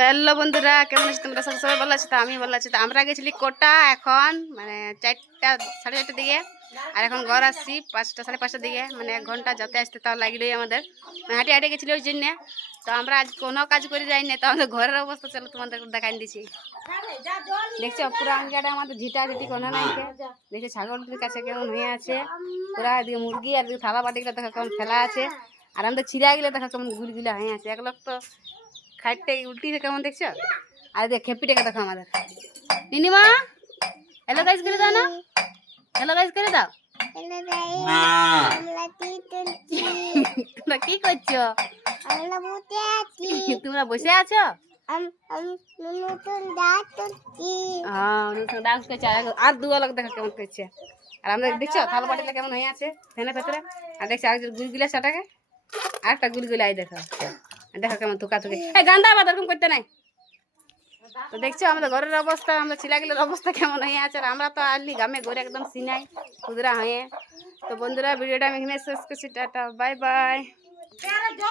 Hello বন্ধুরা, কেমন আছো তোমরা? সবাই ভালো আছো? তো আমি ভালো আছি। তো আমরা গেছিলি কোটা এখন মানে 4টা 4:30টার দিকে, আর এখন ঘর আসছি 5টা 5:30টার দিকে, মানে 1 ঘন্টা যেতে আসতে তাও লাগলোই আমাদের। হাঁটে হাঁটে গেছিলি ওই জন্যে। তো আমরা আজ কোনো কাজ করে যাইনি, তো আমাদের ঘরের অবস্থা চলো তোমাদের দেখাই দিচ্ছি। দেখছো পুরো আঙ্গাটা আমাদের ঝিটা ঝিটি কোনো নাই, দেখছো ছাগলটির কাছে কেমন হয়ে আছে পুরা, এদিকে মুরগি আর এদিকে থালা বাটিগুলো দেখো কেমন ফেলা আছে, আর আমাদের চিড়াগুলো দেখো কেমন গুলগুলা হয়ে আছে। এক লোক তো খাইতে উল্টিছে কেমন দেখছো। আর দেখ খেপিটাকে দেখো আমাদের নিনিমা। হ্যালো গাইস করে দাও না, হ্যালো গাইস করে দাও। তোমরা কি করছো? তোমরা বসে আছো? ডান্স করছে, আর দু লোক দেখো কেমন করছে। আর আমরা দেখছো থাল বাটিটা কেমন হয়ে আছে ফ্যানের ভেতরে। আর দেখছি আরেকজন গুলগুলা সেটাকে, আরেকটা গুলগুলা এই দেখো, দেখো কেমন থুকা থুকি। এই গান্দা আবার এরকম করতে নাই। তো দেখছো আমাদের ঘরের অবস্থা, আমরা ছিলাগুলোর অবস্থা কেমন হয়ে আছে। আর আমরা তো আলি গ্রামে ঘরে একদম সিনাই খুদরা হয়ে। তো বন্ধুরা ভিডিওটা আমি এখানে শেষ করছি, টাটা বাই বাই।